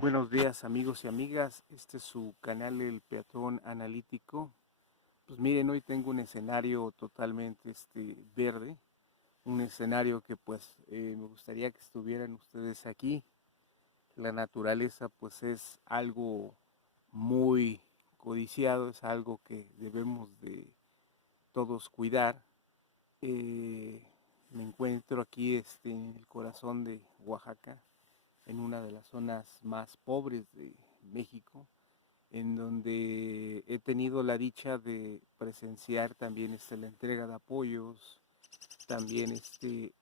Buenos días amigos y amigas, este es su canal El Peatón Analítico. Pues miren, hoy tengo un escenario totalmente verde, un escenario que me gustaría que estuvieran ustedes aquí. La naturaleza pues es algo muy codiciado, es algo que debemos de todos cuidar. Eh, Me encuentro aquí en el corazón de Oaxaca, en una de las zonas más pobres de México, en donde he tenido la dicha de presenciar también la entrega de apoyos, también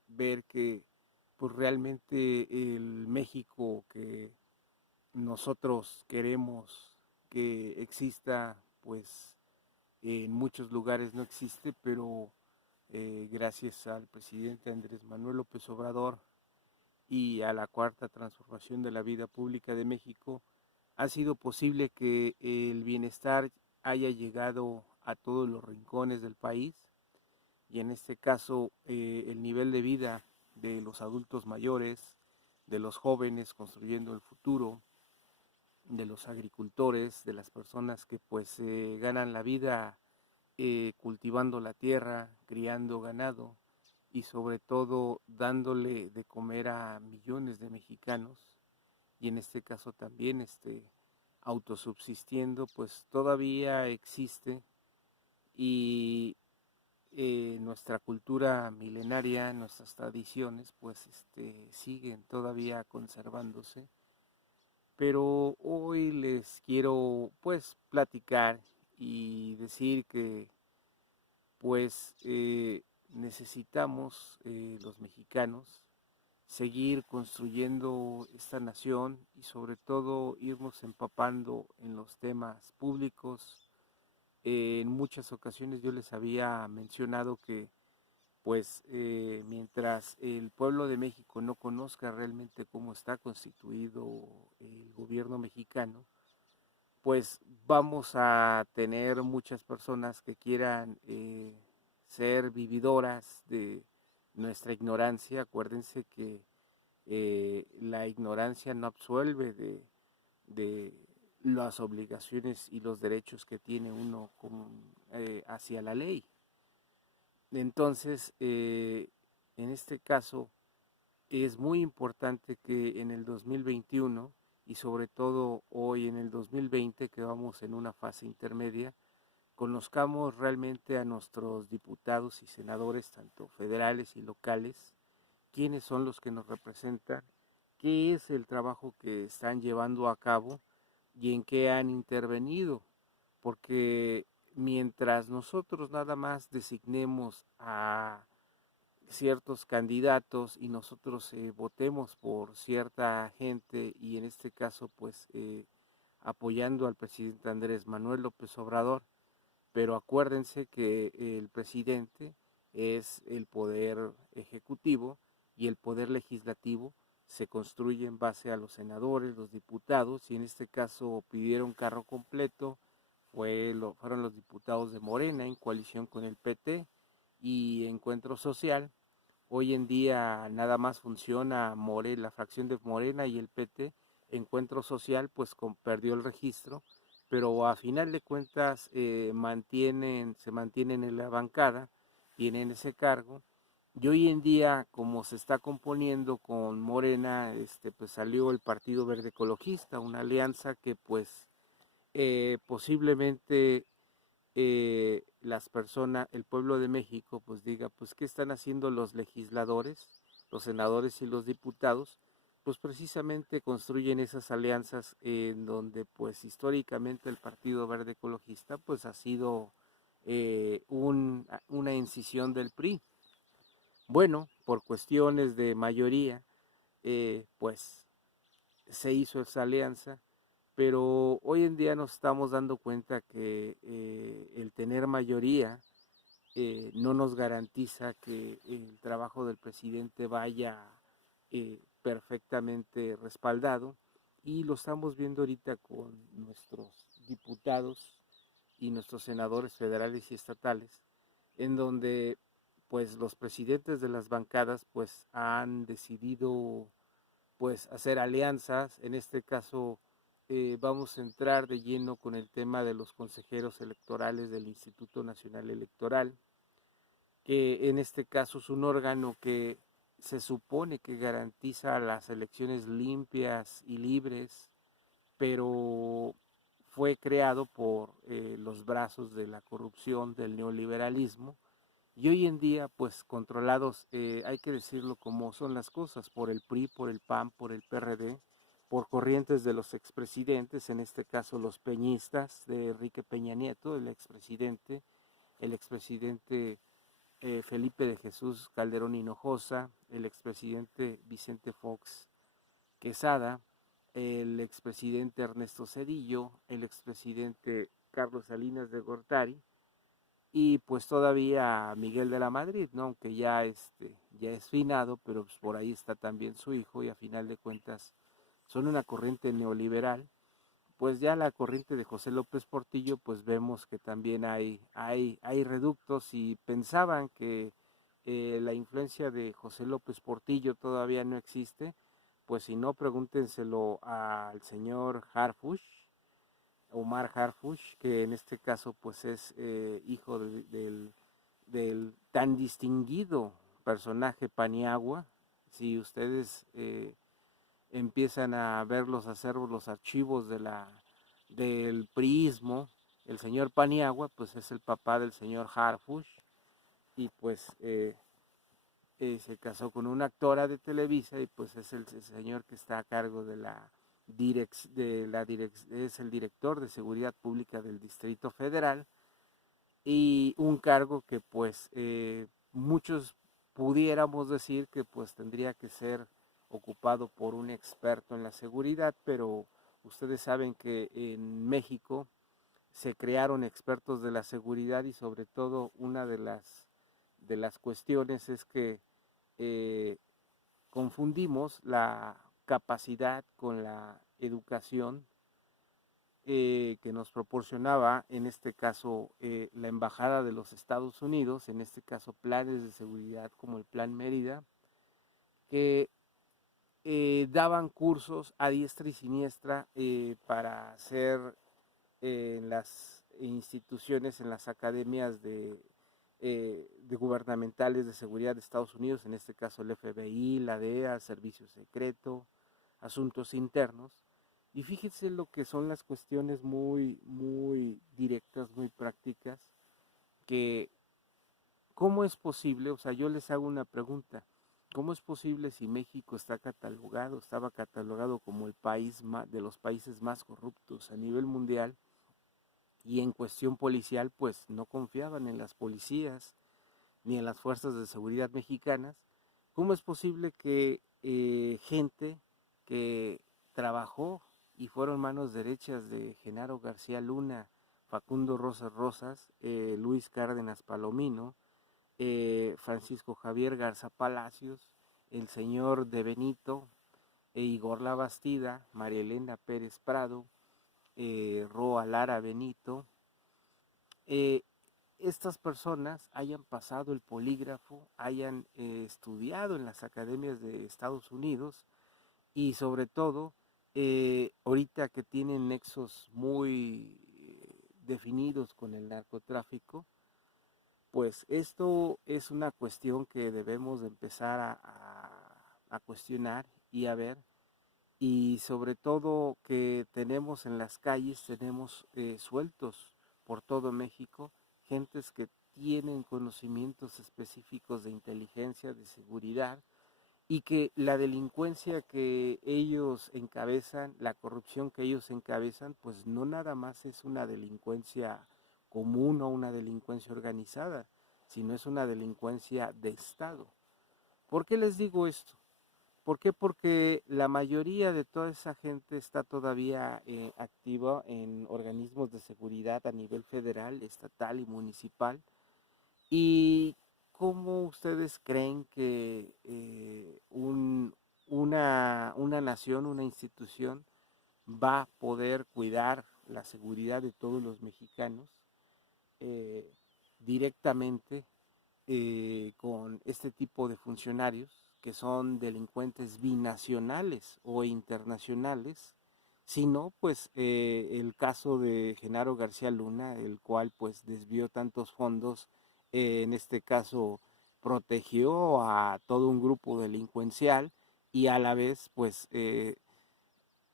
ver que pues realmente el México que nosotros queremos que exista, pues en muchos lugares no existe, pero gracias al presidente Andrés Manuel López Obrador y a la cuarta transformación de la vida pública de México, ha sido posible que el bienestar haya llegado a todos los rincones del país y en este caso el nivel de vida de los adultos mayores, de los jóvenes construyendo el futuro, de los agricultores, de las personas que ganan la vida cultivando la tierra, criando ganado y sobre todo dándole de comer a millones de mexicanos y en este caso también autosubsistiendo, pues todavía existe y nuestra cultura milenaria, nuestras tradiciones, siguen todavía conservándose. Pero hoy les quiero pues platicar y decir que pues necesitamos los mexicanos seguir construyendo esta nación y sobre todo irnos empapando en los temas públicos. En muchas ocasiones yo les había mencionado que mientras el pueblo de México no conozca realmente cómo está constituido el gobierno mexicano, pues vamos a tener muchas personas que quieran ser vividoras de nuestra ignorancia. Acuérdense que la ignorancia no absuelve de las obligaciones y los derechos que tiene uno hacia la ley. Entonces, en este caso, es muy importante que en el 2021 y sobre todo hoy en el 2020, que vamos en una fase intermedia, conozcamos realmente a nuestros diputados y senadores, tanto federales y locales, quiénes son los que nos representan, qué es el trabajo que están llevando a cabo y en qué han intervenido, porque mientras nosotros nada más designemos a ciertos candidatos y nosotros votemos por cierta gente y en este caso apoyando al presidente Andrés Manuel López Obrador, pero acuérdense que el presidente es el poder ejecutivo y el poder legislativo se construye en base a los senadores, los diputados, y en este caso pidieron carro completo, fueron los diputados de Morena en coalición con el PT y Encuentro Social. Hoy en día nada más funciona la fracción de Morena y el PT. Encuentro Social perdió el registro, pero a final de cuentas se mantienen en la bancada, tienen ese cargo. Y hoy en día, como se está componiendo con Morena, pues salió el Partido Verde Ecologista, una alianza que posiblemente las personas, el pueblo de México, pues diga, pues ¿qué están haciendo los legisladores, los senadores y los diputados? Pues precisamente construyen esas alianzas en donde pues históricamente el Partido Verde Ecologista pues ha sido una incisión del PRI. Bueno, por cuestiones de mayoría, pues se hizo esa alianza, pero hoy en día nos estamos dando cuenta que el tener mayoría no nos garantiza que el trabajo del presidente vaya perfectamente respaldado y lo estamos viendo ahorita con nuestros diputados y nuestros senadores federales y estatales, en donde pues los presidentes de las bancadas han decidido pues hacer alianzas. En este caso vamos a entrar de lleno con el tema de los consejeros electorales del Instituto Nacional Electoral, que en este caso es un órgano que se supone que garantiza las elecciones limpias y libres, pero fue creado por los brazos de la corrupción, del neoliberalismo, y hoy en día pues controlados, hay que decirlo como son las cosas, por el PRI, por el PAN, por el PRD, por corrientes de los expresidentes, en este caso los peñistas de Enrique Peña Nieto, el expresidente Felipe de Jesús Calderón Hinojosa, el expresidente Vicente Fox Quesada, el expresidente Ernesto Zedillo, el expresidente Carlos Salinas de Gortari, y pues todavía Miguel de la Madrid, ¿no? Aunque ya es finado, pero pues por ahí está también su hijo, y a final de cuentas son una corriente neoliberal. Pues ya la corriente de José López Portillo, pues vemos que también hay reductos, y pensaban que la influencia de José López Portillo todavía no existe. Pues si no, pregúntenselo al señor Harfuch, Omar Harfuch, que en este caso pues es hijo del tan distinguido personaje Paniagua. Si ustedes empiezan a ver los acervos, los archivos del priismo, el señor Paniagua pues es el papá del señor Harfuch, y pues se casó con una actora de Televisa, y pues es el señor que está a cargo de es el director de Seguridad Pública del Distrito Federal, y un cargo que pues muchos pudiéramos decir que pues tendría que ser ocupado por un experto en la seguridad, pero ustedes saben que en México se crearon expertos de la seguridad, y sobre todo una de las cuestiones es que eh, confundimos la capacidad con la educación que nos proporcionaba, en este caso, la Embajada de los Estados Unidos, en este caso planes de seguridad como el Plan Mérida, que daban cursos a diestra y siniestra para hacer en las instituciones, en las academias de gubernamentales de seguridad de Estados Unidos, en este caso el FBI, la DEA, Servicio Secreto, Asuntos Internos. Y fíjense lo que son las cuestiones muy directas, muy prácticas, que cómo es posible, o sea, yo les hago una pregunta, ¿cómo es posible si México estaba catalogado como el país de los países más corruptos a nivel mundial, y en cuestión policial pues no confiaban en las policías ni en las fuerzas de seguridad mexicanas? ¿Cómo es posible que gente que trabajó y fueron manos derechas de Genaro García Luna, Facundo Rosas, Luis Cárdenas Palomino, Francisco Javier Garza Palacios, el señor De Benito, Igor La Bastida, María Elena Pérez Prado, Roa Lara Benito, eh, estas personas hayan pasado el polígrafo, hayan estudiado en las academias de Estados Unidos, y sobre todo, ahorita que tienen nexos muy definidos con el narcotráfico, pues esto es una cuestión que debemos de empezar a cuestionar y a ver, y sobre todo que tenemos en las calles, tenemos sueltos por todo México, gentes que tienen conocimientos específicos de inteligencia, de seguridad, y que la delincuencia que ellos encabezan, la corrupción que ellos encabezan, pues no nada más es una delincuencia común o una delincuencia organizada, sino es una delincuencia de Estado. ¿Por qué les digo esto? ¿Por qué? Porque la mayoría de toda esa gente está todavía activa en organismos de seguridad a nivel federal, estatal y municipal. ¿Y cómo ustedes creen que una nación, una institución, va a poder cuidar la seguridad de todos los mexicanos directamente con este tipo de funcionarios que son delincuentes binacionales o internacionales, sino pues el caso de Genaro García Luna, el cual pues desvió tantos fondos, en este caso protegió a todo un grupo delincuencial y a la vez pues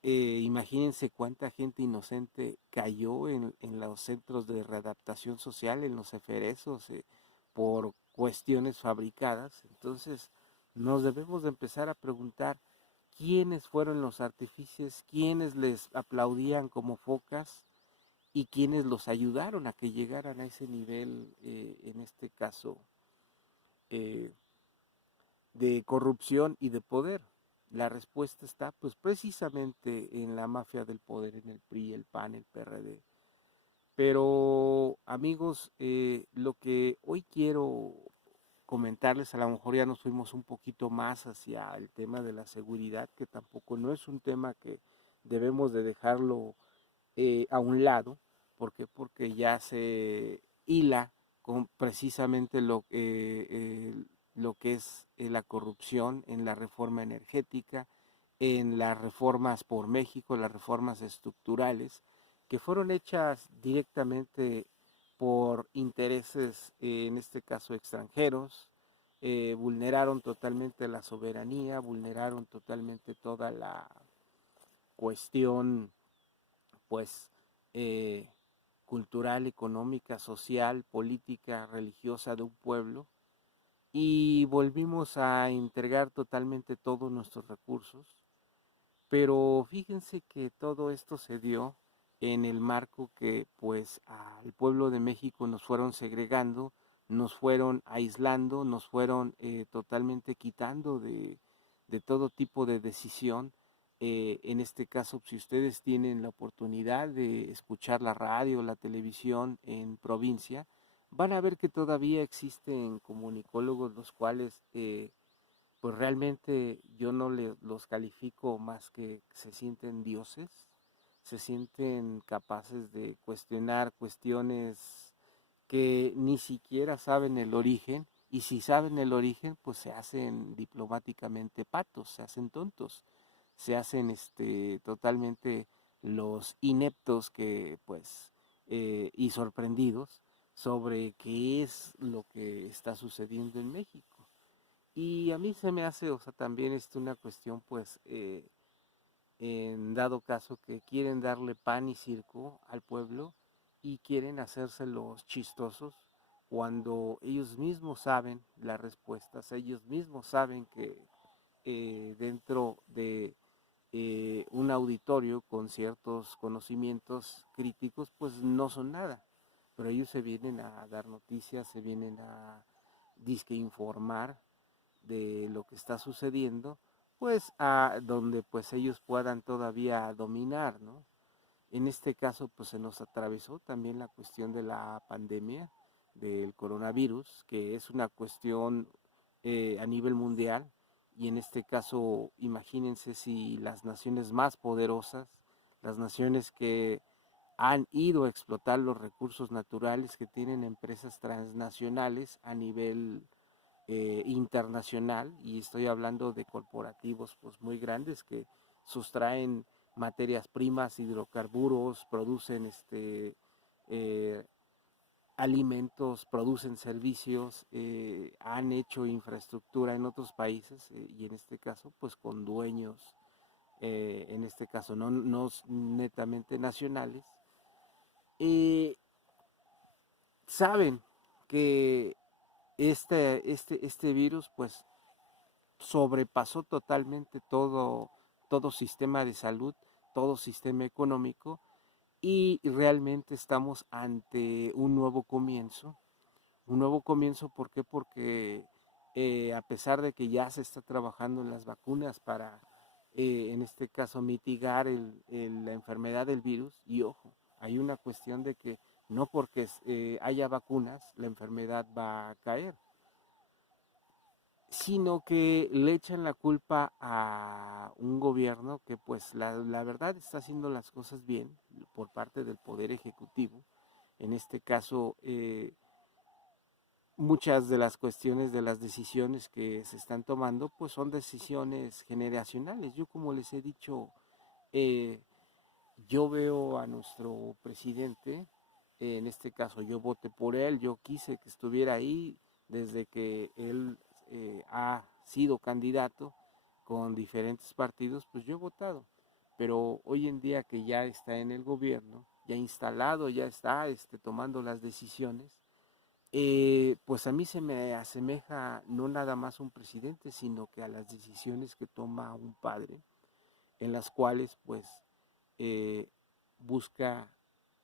imagínense cuánta gente inocente cayó en los centros de readaptación social, en los eferesos, por cuestiones fabricadas. Entonces, nos debemos de empezar a preguntar quiénes fueron los artífices, quiénes les aplaudían como focas y quiénes los ayudaron a que llegaran a ese nivel, en este caso, eh, de corrupción y de poder. La respuesta está pues precisamente en la mafia del poder, en el PRI, el PAN, el PRD. Pero amigos, lo que hoy quiero comentarles, a lo mejor ya nos fuimos un poquito más hacia el tema de la seguridad, que tampoco no es un tema que debemos de dejarlo a un lado. ¿Por qué? Porque ya se hila con precisamente lo que es la corrupción en la reforma energética, en las reformas por México, las reformas estructurales, que fueron hechas directamente por intereses, en este caso extranjeros, vulneraron totalmente la soberanía, vulneraron totalmente toda la cuestión pues eh, cultural, económica, social, política, religiosa de un pueblo y volvimos a entregar totalmente todos nuestros recursos, pero fíjense que todo esto se dio en el marco que pues al pueblo de México nos fueron segregando, nos fueron aislando, nos fueron totalmente quitando de todo tipo de decisión. En este caso, si ustedes tienen la oportunidad de escuchar la radio, la televisión en provincia, van a ver que todavía existen comunicólogos los cuales pues realmente yo no los califico más que se sienten dioses, se sienten capaces de cuestionar cuestiones que ni siquiera saben el origen, y si saben el origen, pues se hacen diplomáticamente patos, se hacen tontos, se hacen totalmente los ineptos que pues y sorprendidos sobre qué es lo que está sucediendo en México. Y a mí se me hace, o sea, también una cuestión, pues, en dado caso que quieren darle pan y circo al pueblo y quieren hacérselos chistosos cuando ellos mismos saben las respuestas, ellos mismos saben que dentro de un auditorio con ciertos conocimientos críticos, pues no son nada. Pero ellos se vienen a dar noticias, se vienen a disque informar de lo que está sucediendo, pues a donde pues ellos puedan todavía dominar, ¿no? En este caso pues se nos atravesó también la cuestión de la pandemia del coronavirus, que es una cuestión a nivel mundial, y en este caso imagínense si las naciones más poderosas, las naciones que han ido a explotar los recursos naturales, que tienen empresas transnacionales a nivel internacional, y estoy hablando de corporativos pues muy grandes que sustraen materias primas, hidrocarburos, producen eh, alimentos, producen servicios, han hecho infraestructura en otros países, y en este caso pues con dueños, en este caso no netamente nacionales, eh, saben que este virus pues sobrepasó totalmente todo sistema de salud, todo sistema económico, y realmente estamos ante un nuevo comienzo. ¿Por qué? Porque a pesar de que ya se está trabajando en las vacunas para, en este caso, mitigar la enfermedad del virus, y ojo, hay una cuestión de que no porque haya vacunas, la enfermedad va a caer, sino que le echan la culpa a un gobierno que pues la verdad está haciendo las cosas bien por parte del Poder Ejecutivo. En este caso, muchas de las cuestiones de las decisiones que se están tomando, pues son decisiones generacionales. Yo, como les he dicho, eh, yo veo a nuestro presidente, en este caso yo voté por él, yo quise que estuviera ahí desde que él ha sido candidato con diferentes partidos, pues yo he votado. Pero hoy en día que ya está en el gobierno, ya instalado, ya está tomando las decisiones, pues a mí se me asemeja no nada más un presidente, sino que a las decisiones que toma un padre, en las cuales pues eh, busca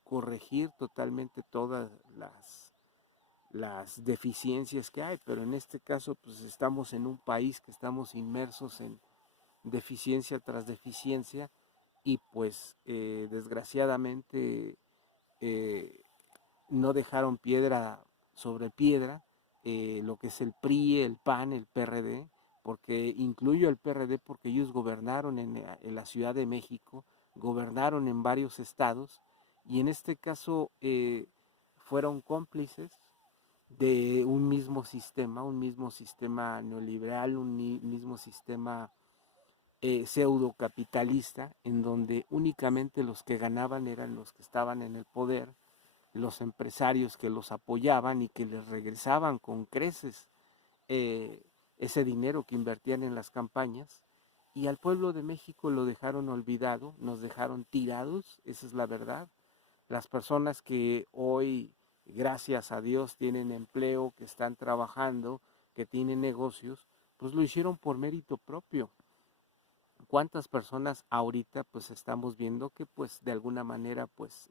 corregir totalmente todas las deficiencias que hay, pero en este caso pues estamos en un país que estamos inmersos en deficiencia tras deficiencia y pues desgraciadamente eh, no dejaron piedra sobre piedra, lo que es el PRI, el PAN, el PRD, porque incluyo el PRD porque ellos gobernaron en la Ciudad de México, gobernaron en varios estados y en este caso fueron cómplices de un mismo sistema neoliberal, mismo sistema pseudo capitalista, en donde únicamente los que ganaban eran los que estaban en el poder, los empresarios que los apoyaban y que les regresaban con creces eh, ese dinero que invertían en las campañas, y al pueblo de México lo dejaron olvidado, nos dejaron tirados, esa es la verdad. Las personas que hoy, gracias a Dios, tienen empleo, que están trabajando, que tienen negocios, pues lo hicieron por mérito propio. ¿Cuántas personas ahorita pues estamos viendo que pues de alguna manera pues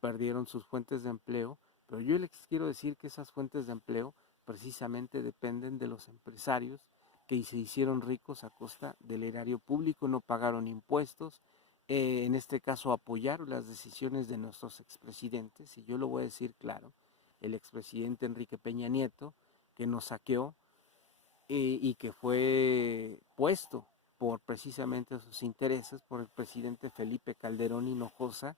perdieron sus fuentes de empleo? Pero yo les quiero decir que esas fuentes de empleo precisamente dependen de los empresarios que se hicieron ricos a costa del erario público, no pagaron impuestos, en este caso apoyaron las decisiones de nuestros expresidentes, y yo lo voy a decir claro, el expresidente Enrique Peña Nieto, que nos saqueó y que fue puesto por precisamente sus intereses por el presidente Felipe Calderón Hinojosa,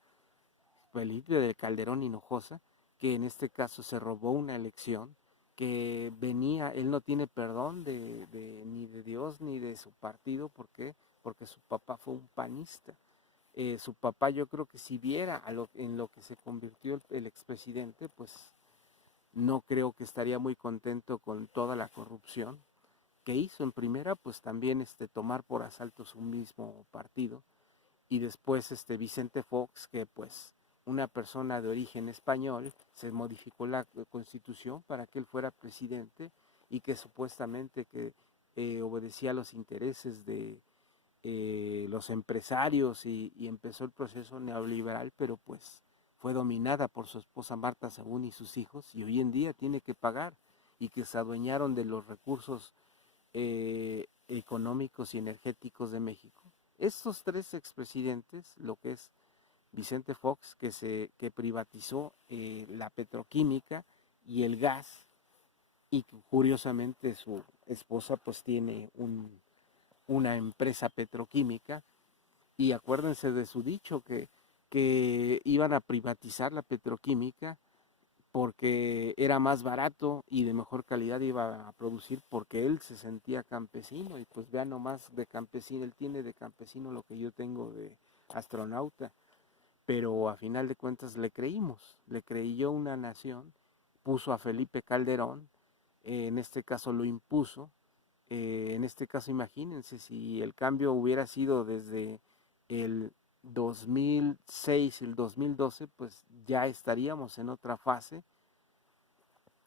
Felipe de Calderón Hinojosa, que en este caso se robó una elección, que venía, él no tiene perdón ni de Dios ni de su partido, ¿por qué? Porque su papá fue un panista. Su papá, yo creo que si viera en lo que se convirtió el expresidente, pues no creo que estaría muy contento con toda la corrupción que hizo. En primera, pues también tomar por asalto su mismo partido, y después Vicente Fox, que pues una persona de origen español, se modificó la constitución para que él fuera presidente, y que supuestamente que obedecía a los intereses de los empresarios, y empezó el proceso neoliberal, pero pues fue dominada por su esposa Marta Sagún y sus hijos, y hoy en día tiene que pagar, y que se adueñaron de los recursos económicos y energéticos de México. Estos tres expresidentes, lo que es Vicente Fox, que privatizó la petroquímica y el gas, y curiosamente su esposa pues tiene una empresa petroquímica, y acuérdense de su dicho que iban a privatizar la petroquímica porque era más barato y de mejor calidad iba a producir, porque él se sentía campesino, y pues vean nomás, de campesino, él tiene de campesino lo que yo tengo de astronauta, pero a final de cuentas le creímos, le creyó una nación, puso a Felipe Calderón, en este caso lo impuso, en este caso imagínense si el cambio hubiera sido desde el 2006, el 2012, pues ya estaríamos en otra fase,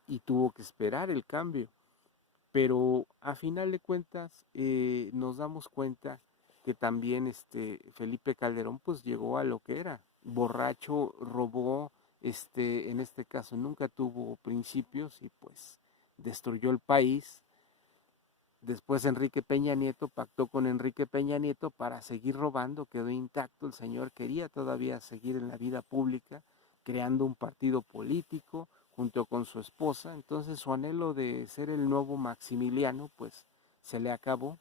y tuvo que esperar el cambio. Pero a final de cuentas nos damos cuenta que también Felipe Calderón pues llegó a lo que era, borracho, robó, en este caso nunca tuvo principios, y pues destruyó el país. Después Enrique Peña Nieto pactó con Enrique Peña Nieto para seguir robando, quedó intacto, el señor quería todavía seguir en la vida pública, creando un partido político junto con su esposa, entonces su anhelo de ser el nuevo Maximiliano pues se le acabó,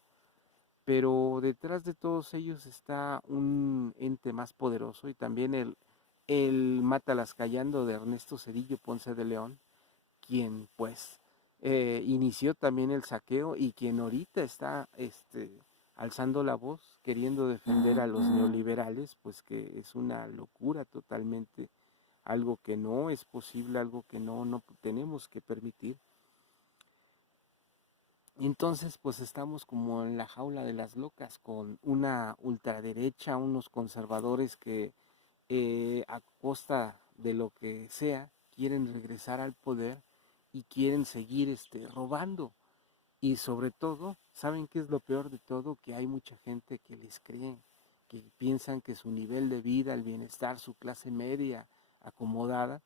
pero detrás de todos ellos está un ente más poderoso, y también el Mátalas Callando de Ernesto Zedillo Ponce de León, quien pues inició también el saqueo y quien ahorita está alzando la voz, queriendo defender a los neoliberales, pues que es una locura totalmente, algo que no es posible, algo que no tenemos que permitir. Entonces, pues estamos como en la jaula de las locas con una ultraderecha, unos conservadores que a costa de lo que sea quieren regresar al poder y quieren seguir robando. Y sobre todo, ¿saben qué es lo peor de todo? Que hay mucha gente que les cree, que piensan que su nivel de vida, el bienestar, su clase media acomodada,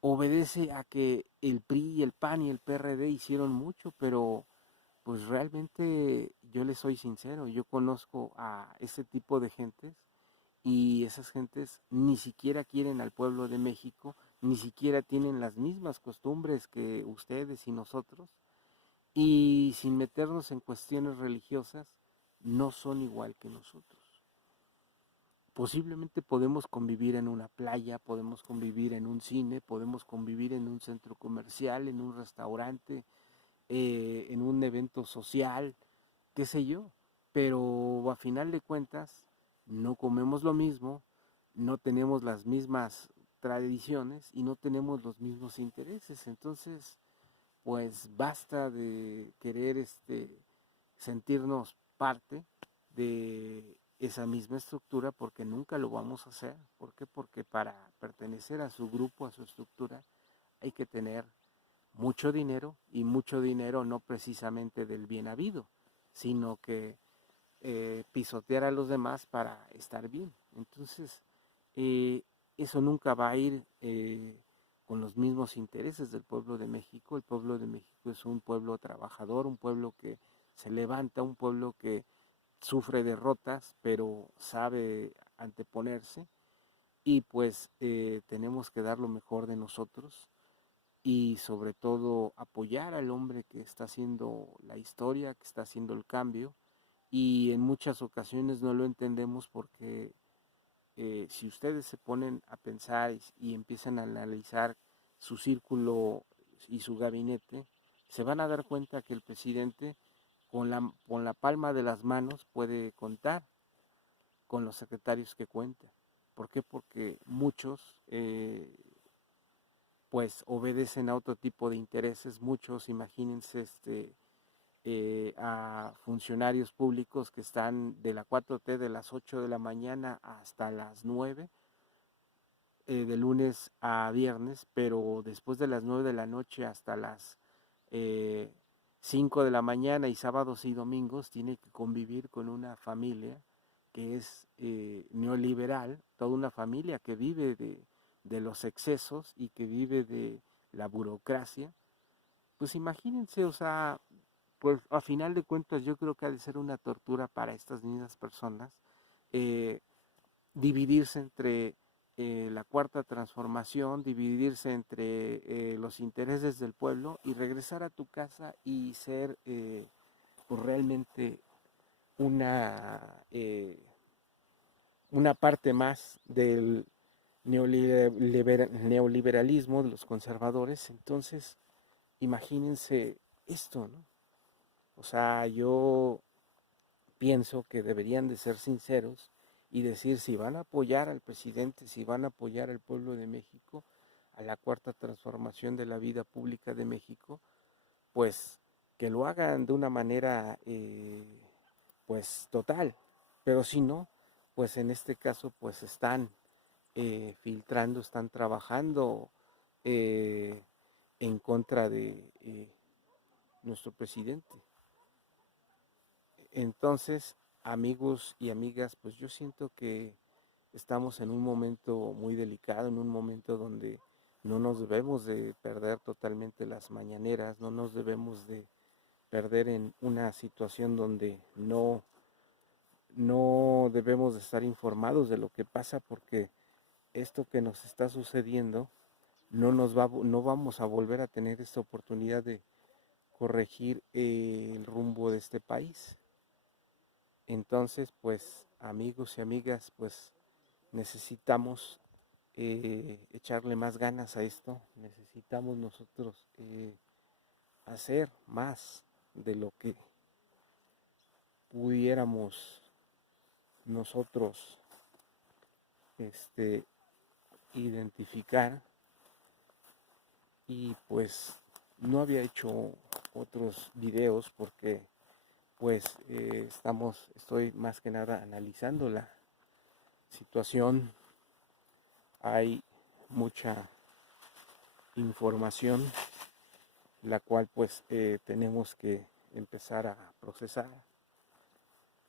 obedece a que el PRI, el PAN y el PRD hicieron mucho, pero pues realmente yo les soy sincero, yo conozco a ese tipo de gentes y esas gentes ni siquiera quieren al pueblo de México, ni siquiera tienen las mismas costumbres que ustedes y nosotros, y sin meternos en cuestiones religiosas, no son igual que nosotros. Posiblemente podemos convivir en una playa, podemos convivir en un cine, podemos convivir en un centro comercial, en un restaurante, en un evento social, qué sé yo, pero a final de cuentas no comemos lo mismo, no tenemos las mismas tradiciones y no tenemos los mismos intereses. Entonces, pues basta de querer sentirnos parte de esa misma estructura porque nunca lo vamos a hacer. ¿Por qué? Porque para pertenecer a su grupo, a su estructura, hay que tener mucho dinero y mucho dinero no precisamente del bien habido, sino que pisotear a los demás para estar bien. Entonces, eh, eso nunca va a ir con los mismos intereses del pueblo de México. El pueblo de México es un pueblo trabajador, un pueblo que se levanta, un pueblo que sufre derrotas, pero sabe anteponerse y pues tenemos que dar lo mejor de nosotros y sobre todo apoyar al hombre que está haciendo la historia, que está haciendo el cambio y en muchas ocasiones no lo entendemos porque si ustedes se ponen a pensar y empiezan a analizar su círculo y su gabinete, se van a dar cuenta que el presidente con la palma de las manos puede contar con los secretarios que cuenta. ¿Por qué? Porque muchos pues obedecen a otro tipo de intereses, muchos, imagínense, a funcionarios públicos que están de la 4T de las 8 de la mañana hasta las 9, de lunes a viernes, pero después de las 9 de la noche hasta las eh, 5 de la mañana y sábados y domingos tiene que convivir con una familia que es neoliberal, toda una familia que vive de los excesos y que vive de la burocracia. Pues imagínense, o sea, pues a final de cuentas yo creo que ha de ser una tortura para estas mismas personas eh, dividirse entre la cuarta transformación, dividirse entre los intereses del pueblo y regresar a tu casa y ser pues realmente una, eh, una parte más del neoliberalismo de los conservadores. Entonces, imagínense esto, ¿no? O sea, yo pienso que deberían de ser sinceros y decir si van a apoyar al presidente, si van a apoyar al pueblo de México, a la cuarta transformación de la vida pública de México, pues que lo hagan de una manera pues total, pero si no, pues en este caso pues están filtrando, están trabajando eh, en contra de nuestro presidente. Entonces, amigos y amigas, pues yo siento que estamos en un momento muy delicado, en un momento donde no nos debemos de perder totalmente las mañaneras, no nos debemos de perder en una situación donde no debemos de estar informados de lo que pasa porque esto que nos está sucediendo no vamos a volver a tener esta oportunidad de corregir el rumbo de este país. Entonces, pues amigos y amigas, pues necesitamos echarle más ganas a esto. Necesitamos nosotros hacer más de lo que pudiéramos nosotros identificar. Y pues no había hecho otros videos porque pues estoy más que nada analizando la situación. Hay mucha información la cual pues tenemos que empezar a procesar,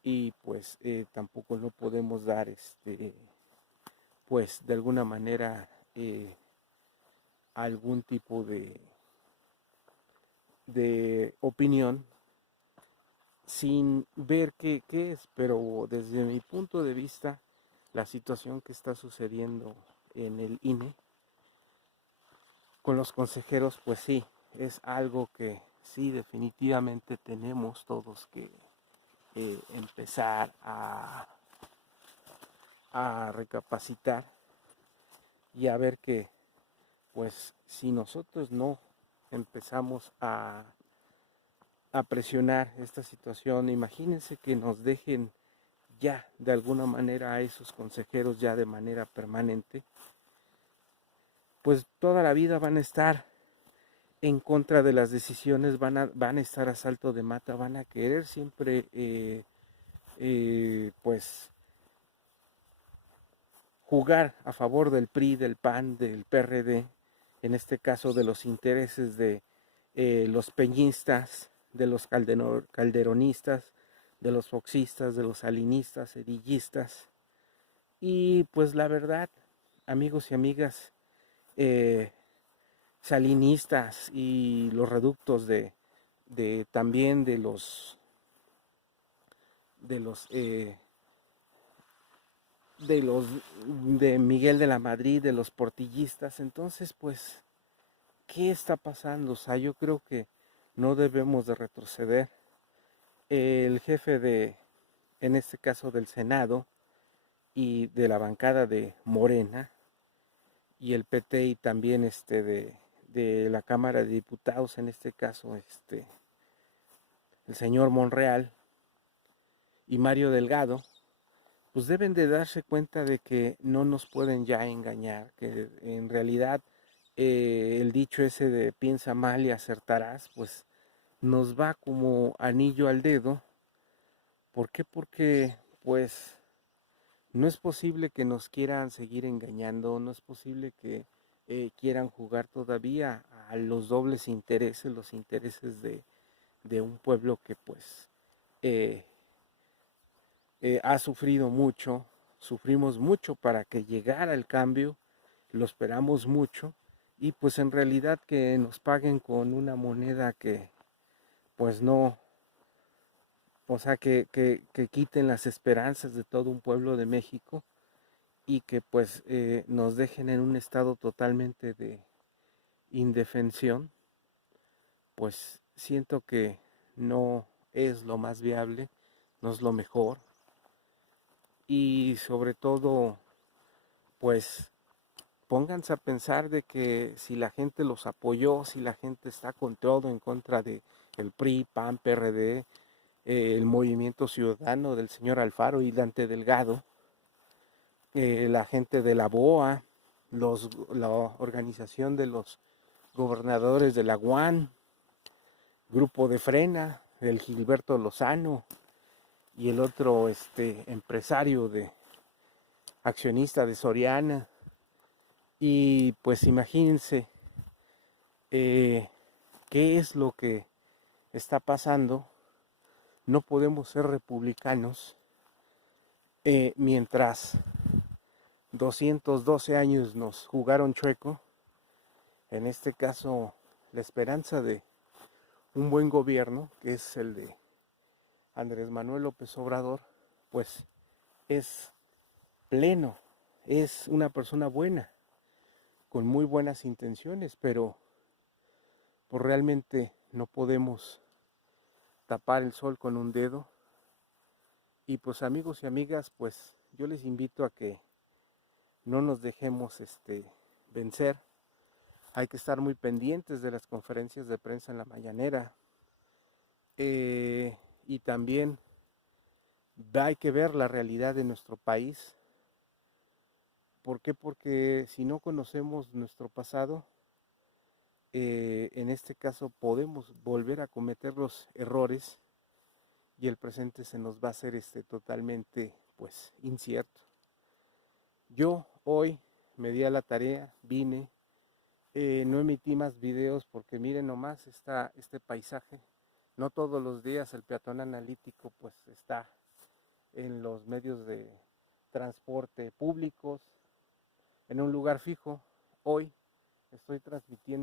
y pues tampoco no podemos dar pues de alguna manera algún tipo de opinión sin ver qué es. Pero desde mi punto de vista, la situación que está sucediendo en el INE con los consejeros, pues sí, es algo que sí definitivamente tenemos todos que empezar a recapacitar y a ver que pues si nosotros no empezamos a presionar esta situación, imagínense que nos dejen ya de alguna manera a esos consejeros ya de manera permanente, pues toda la vida van a estar en contra de las decisiones, van a estar a salto de mata, van a querer siempre pues jugar a favor del PRI, del PAN, del PRD, en este caso de los intereses de los peñistas, de los calderonistas, de los foxistas, de los salinistas, cedillistas. Y pues la verdad, amigos y amigas, salinistas y los reductos también de Miguel de la Madrid, de los portillistas. Entonces pues, ¿qué está pasando? O sea, yo creo que no debemos de retroceder. El jefe en este caso del Senado y de la bancada de Morena y el PT, y también de la Cámara de Diputados, en este caso el señor Monreal y Mario Delgado, pues deben de darse cuenta de que no nos pueden ya engañar, que en realidad el dicho ese de piensa mal y acertarás, pues nos va como anillo al dedo. ¿Por qué? Porque pues no es posible que nos quieran seguir engañando, no es posible que quieran jugar todavía a los dobles intereses, los intereses de un pueblo que pues eh, ha sufrido mucho, sufrimos mucho para que llegara el cambio, lo esperamos mucho, y pues en realidad que nos paguen con una moneda que pues no, o sea, que quiten las esperanzas de todo un pueblo de México, y que pues nos dejen en un estado totalmente de indefensión, pues siento que no es lo más viable, no es lo mejor. Y sobre todo, pues pónganse a pensar de que si la gente los apoyó, si la gente está con todo en contra de el PRI, PAN, PRD, el Movimiento Ciudadano del señor Alfaro y Dante Delgado, la gente de la BOA, la organización de los gobernadores de la UAN, Grupo de Frena, el Gilberto Lozano y el otro empresario accionista de Soriana. Y pues imagínense qué es lo que está pasando. No podemos ser republicanos mientras 212 años nos jugaron chueco. En este caso, la esperanza de un buen gobierno, que es el de Andrés Manuel López Obrador, pues es pleno, es una persona buena, con muy buenas intenciones, pero pues realmente no podemos tapar el sol con un dedo. Y pues amigos y amigas, pues yo les invito a que no nos dejemos vencer. Hay que estar muy pendientes de las conferencias de prensa en la mañanera. Y también hay que ver la realidad de nuestro país. ¿Por qué? Porque si no conocemos nuestro pasado, en este caso podemos volver a cometer los errores y el presente se nos va a hacer totalmente pues incierto. Yo hoy me di a la tarea, vine, no emití más videos porque miren nomás este paisaje. No todos los días el peatón analítico pues está en los medios de transporte públicos, en un lugar fijo. Hoy estoy transmitiendo